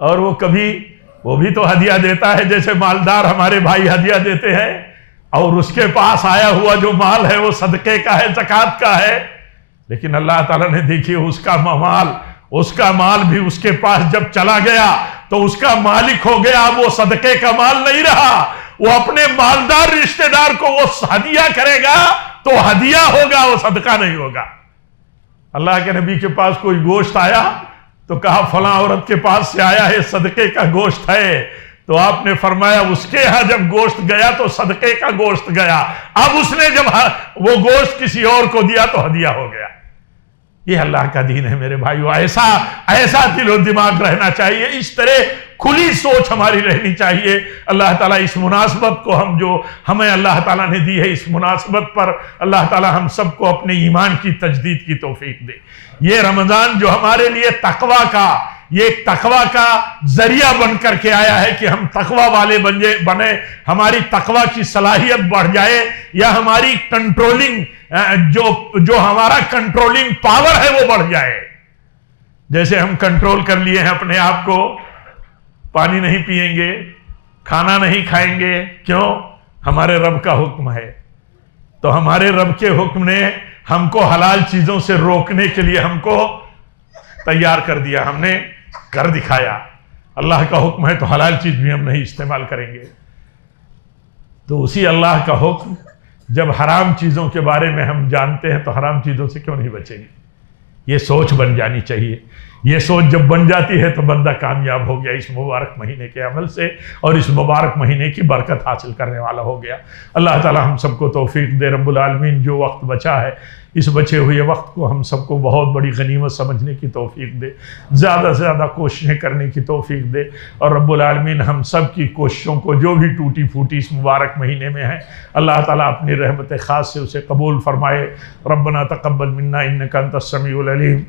اور وہ بھی تو ہدیہ دیتا ہے جیسے مالدار ہمارے بھائی ہدیہ دیتے ہیں، اور اس کے پاس آیا ہوا جو مال ہے وہ صدقے کا ہے، زکوٰۃ کا ہے. لیکن اللہ تعالیٰ نے دیکھیے اس کا مال بھی اس کے پاس جب چلا گیا تو اس کا مالک ہو گیا، وہ صدقے کا مال نہیں رہا. وہ اپنے مالدار رشتہ دار کو وہ ہدیہ کرے گا تو ہدیہ ہوگا، وہ صدقہ نہیں ہوگا۔ اللہ کے نبی کے پاس کوئی گوشت آیا تو کہا فلاں عورت کے پاس سے آیا ہے، صدقے کا گوشت ہے، تو آپ نے فرمایا اس کے ہاں جب گوشت گیا تو صدقے کا گوشت گیا، اب اس نے جب وہ گوشت کسی اور کو دیا تو ہدیہ ہو گیا۔ یہ اللہ کا دین ہے میرے بھائیو، ایسا دل و دماغ رہنا چاہیے، اس طرح کھلی سوچ ہماری رہنی چاہیے۔ اللہ تعالیٰ اس مناسبت کو جو ہمیں اللہ تعالیٰ نے دی ہے، اس مناسبت پر اللہ تعالیٰ ہم سب کو اپنے ایمان کی تجدید کی توفیق دے۔ یہ رمضان جو ہمارے لیے تقوی کا ذریعہ بن کر کے آیا ہے کہ ہم تقوی والے بنے، ہماری تقوی کی صلاحیت بڑھ جائے، یا ہماری کنٹرولنگ جو ہمارا کنٹرولنگ پاور ہے وہ بڑھ جائے۔ جیسے ہم کنٹرول کر لیے ہیں اپنے آپ کو، پانی نہیں پئیں گے، کھانا نہیں کھائیں گے، کیوں؟ ہمارے رب کا حکم ہے۔ تو ہمارے رب کے حکم نے ہم کو حلال چیزوں سے روکنے کے لیے ہم کو تیار کر دیا، ہم نے کر دکھایا۔ اللہ کا حکم ہے تو حلال چیز بھی ہم نہیں استعمال کریں گے۔ تو اسی اللہ کا حکم جب حرام چیزوں کے بارے میں ہم جانتے ہیں تو حرام چیزوں سے کیوں نہیں بچیں گے؟ یہ سوچ بن جانی چاہیے۔ یہ سوچ جب بن جاتی ہے تو بندہ کامیاب ہو گیا اس مبارک مہینے کے عمل سے، اور اس مبارک مہینے کی برکت حاصل کرنے والا ہو گیا۔ اللہ تعالی ہم سب کو توفیق دے رب العالمین۔ جو وقت بچا ہے اس بچے ہوئے وقت کو ہم سب کو بہت بڑی غنیمت سمجھنے کی توفیق دے، زیادہ سے زیادہ کوششیں کرنے کی توفیق دے، اور رب العالمین ہم سب کی کوششوں کو جو بھی ٹوٹی پھوٹی اس مبارک مہینے میں ہیں اللہ تعالیٰ اپنی رحمت خاص سے اسے قبول فرمائے۔ ربنا تقبل منا انک انت السمیع العلیم